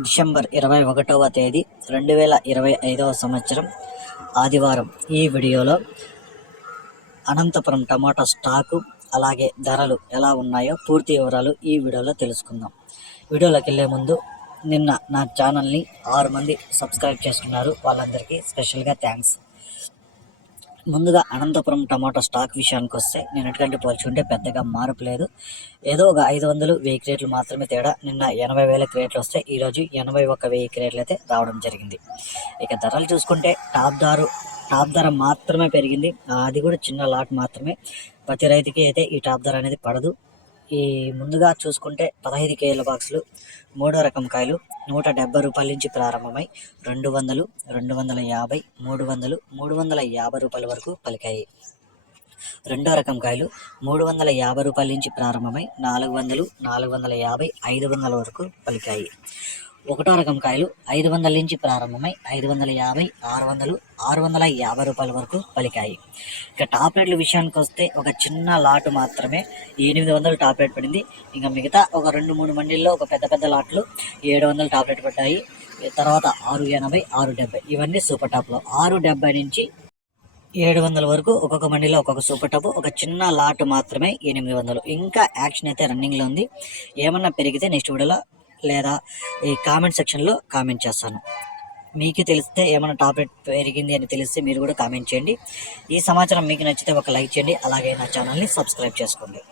December ఇరవై ఒకటవ తేదీ రెండు వేల ఇరవై ఐదవ సంవత్సరం ఆదివారం. ఈ వీడియోలో అనంతపురం టమాటా స్టాకు అలాగే ధరలు ఎలా ఉన్నాయో పూర్తి వివరాలు ఈ వీడియోలో తెలుసుకుందాం. వీడియోలోకి వెళ్ళే ముందు నిన్న నా ఛానల్ని ఆరు మంది సబ్స్క్రైబ్ చేసుకున్నారు. వాళ్ళందరికీ స్పెషల్గా థ్యాంక్స్. ముందుగా అనంతపురం టమాటో స్టాక్ విషయానికి వస్తే నిన్నటికంటే పోల్చుకుంటే పెద్దగా మార్పు లేదు. ఏదో ఒక ఐదు వందలు వెయ్యి క్రేట్లు మాత్రమే తేడా నిన్న ఎనభై వేల క్రేట్లు వస్తే ఈరోజు ఎనభై ఒక్క వెయ్యి క్రేట్లు అయితే రావడం జరిగింది. ఇక ధరలు చూసుకుంటే టాప్ ధర టాప్ ధర మాత్రమే పెరిగింది. అది కూడా చిన్న లాట్ మాత్రమే. ప్రతి రైతుకి అయితే ఈ టాప్ ధర అనేది పడదు. ఈ ముందుగా చూసుకుంటే పదహైదు కేజీల బాక్సులు మూడో రకం కాయలు నూట డెబ్బై రూపాయల నుంచి ప్రారంభమై రెండు వందలు రెండు వందల యాభై మూడు వందలు మూడు వందల యాభై రూపాయల వరకు పలికాయి. రెండో రకం కాయలు మూడు వందల యాభై రూపాయల నుంచి ప్రారంభమై నాలుగు వందలు నాలుగు వందల యాభై ఐదు వందల వరకు పలికాయి. ఒకటో రకం కాయలు ఐదు వందల నుంచి ప్రారంభమై ఐదు వందల యాభై ఆరు వందలు ఆరు వందల యాభై రూపాయల వరకు పలికాయి. ఇక టాప్ రేట్ల విషయానికి వస్తే ఒక చిన్న లాట్ మాత్రమే ఎనిమిది వందలు టాప్ రేట్ పడింది. ఇంకా మిగతా ఒక రెండు మూడు మండీల్లో ఒక పెద్ద పెద్ద లాట్లు ఏడు వందలు టాప్ రేట్ పడ్డాయి. తర్వాత ఆరు ఎనభై ఆరు డెబ్బై ఇవన్నీ సూపర్ టాప్లో. ఆరు డెబ్బై నుంచి ఏడు వందల వరకు ఒక్కొక్క మండీలో ఒక్కొక్క సూపర్ టాప్ ఒక చిన్న లాట్ మాత్రమే ఎనిమిది వందలు. ఇంకా యాక్షన్ అయితే రన్నింగ్లో ఉంది. ఏమన్నా పెరిగితే నెక్స్ట్ వీడియోలో లేదా ఈ కామెంట్ సెక్షన్లో కామెంట్ చేస్తాను. మీకు తెలిస్తే ఏమైనా టాబ్లెట్ పెరిగింది అని తెలిస్తే మీరు కూడా కామెంట్ చేయండి. ఈ సమాచారం మీకు నచ్చితే ఒక లైక్ చేయండి. అలాగే నా ఛానల్ని సబ్స్క్రైబ్ చేసుకోండి.